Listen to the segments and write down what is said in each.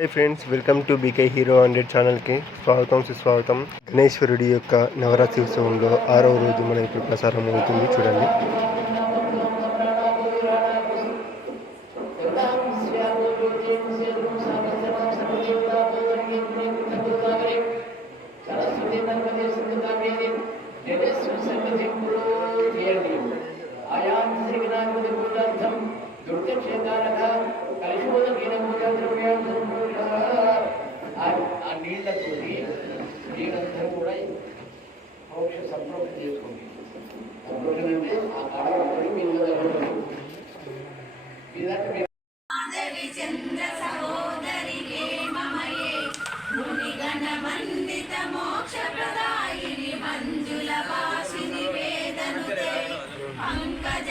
Hi friends welcome to BK hero hundred ఛానల్కి స్వాగతం సుస్వాగతం. గణేశ్వరుడి యొక్క నవరాత్రి ఉత్సవంలో ఆరవ రోజు మన ఇప్పుడు ప్రసారం అవుతుంది చూడండి. ఆ వీళ్ళతో వీళ్ళందరూ కూడా మోక్ష సంప్రోక్షణ చేసుకోండి సంప్రోక్షణ అంటే ఆ కాడ మీ దగ్గర చంద్ర మునిగణ మోక్ష ప్రదాయిని మంజుల వాసిని వేదనుతే పంకజ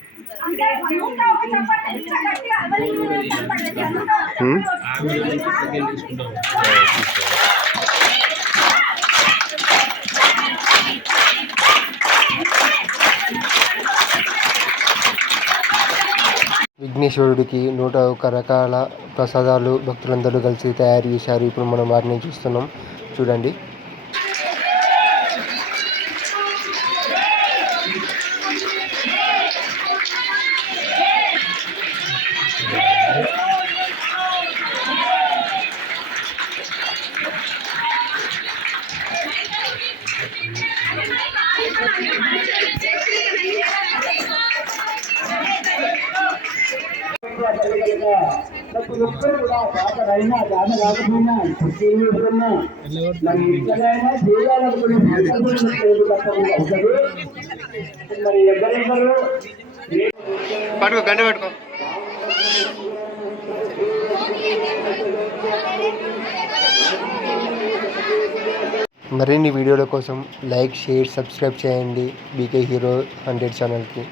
చెప్పండి విఘ్నేశ్వరుడికి నూట ఒక రకాల ప్రసాదాలు భక్తులందరూ కలిసి తయారు చేశారు. ఇప్పుడు మనం వాటిని చూస్తున్నాం. చూడండి. నాకు ఎప్పుడు కూడా బాధలైనా బాధ రాకపోయినా పుట్టిన మరి ఎవరెవరు పట్టుకో గంట పట్టుకో. మరిన్ని వీడియోల కోసం లైక్ షేర్ సబ్స్క్రైబ్ చేయండి. బీకే హీరో హండ్రెడ్ ఛానల్కి